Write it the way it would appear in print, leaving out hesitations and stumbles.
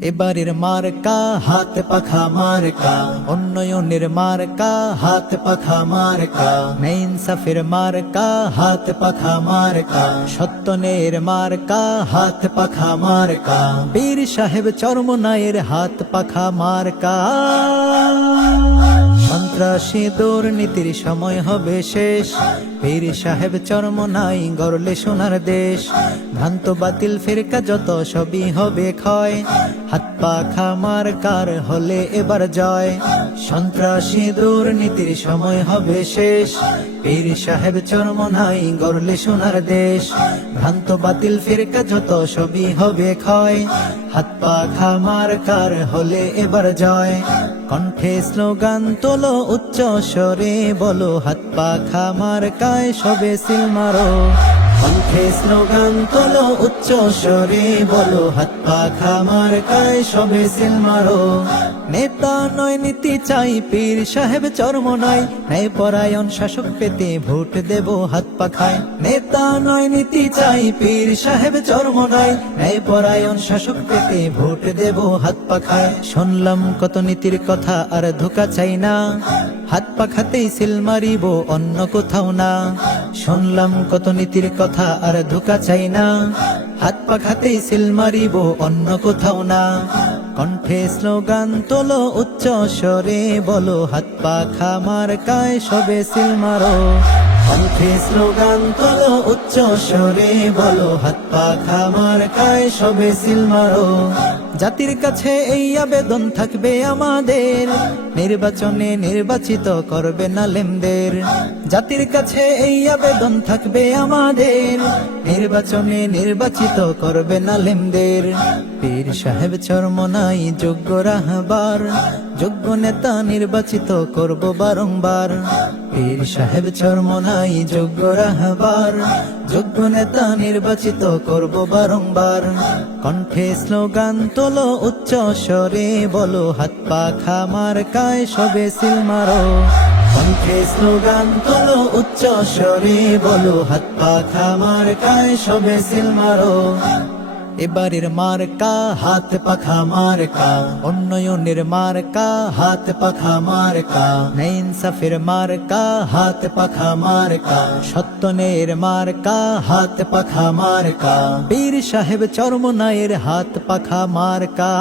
এবারের মার্কা হাত পাখা মার্কা, উন্নয়নের মার্কা হাত পাখা মার্কা, ইনসাফের মার্কা হাত পাখা মার্কা, সত্যনের মার্কা হাত পাখা মার্কা, বীর সাহেব চরমনায়ের হাত পাখা মার্কা। সন্ত্রাসী দুর্নীতির সময় হবে শেষ, বীর সাহেব চরমনাই গড়লে সোনার দেশ। ভ্রান্ত বাতিল ফিরকা যত সবই হবে ক্ষয়, হাত পাখা মার্কার হলে এবার জয়। সন্ত্রাসী দুর্নীতির সময় হবে শেষ, বীর সাহেব চরমনাই গড়লে সোনার দেশ। ভ্রান্ত বাতিল ফিরকা যত সবই হবে ক্ষয়, হাত পাখা মার্কার হলে এবার জয়। কণ্ঠে স্লোগান তোলো উচ্চ স্বরে বলো, হাত পাখা মার্কায় সবে সিল মারো। কণ্ঠে স্লোগান তোলো উচ্চ স্বরে বলো, হাত পাখা মার্কায় সবে সিল মারো। নেতা নয় নীতি চাই পীর সাহেব চরমনাই, ন্যায় পরায়ণ শাসক পেতে ভোট দেব হাত পাখায়। নেতা নয় নীতি চাই পীর সাহেব চরমনাই, ন্যায় পরায়ণ শাসক পেতে ভোট দেব হাত পাখায়। শুনলাম কত নীতির কথা আর ধোকা চাই না, হাত পাখাতেই সিল মারিব অন্য কোথাও না। শুনলাম কত নীতির কথা আর ধোকা চাই না, হাত পাখাতেই সিল মারিব অন্য কোথাও না। কণ্ঠে স্লোগান তোলো উচ্চ স্বরে বলো, হাত পাখা মার্কায় সবে সিল মারো। কণ্ঠে স্লোগান তোলো উচ্চ স্বরে বলো, হাত পাখা মার্কায় সবে সিল মারো। জাতির কাছে এই আবেদন থাকবে আমাদের, নির্বাচনে নির্বাচিত করবে না লেমদের। জাতির কাছে এই আবেদন থাকবে আমাদের, নির্বাচনে নির্বাচিত করবে না লেমদের। পীর সাহেব চরমনাই যোগ্য রাহবার, যোগ্য নেতা নির্বাচিত করব বারংবার। পীর সাহেব চরমনাই যোগ্য রাহবার, যোগ্য নেতা নির্বাচিত করব বারংবার। কণ্ঠে স্লোগান তোলো উচ্চ স্বরে বলো, হাত পাখা মার্কায় সবে সিল মারো। কণ্ঠে স্লোগান তোলো উচ্চ স্বরে বলো, হাত পাখা মার্কায় সবে সিল মারো। এবারের মার্কা হাত পাখা মার্কা, উন্নয়নের মার্কা হাত পাখা মার্কা, ইনসাফের মার্কা হাত পাখা মার্কা, সত্যনের মার্কা হাত পাখা মার্কা, বীর সাহেব চরমনায়ের হাত পাখা মার্কা।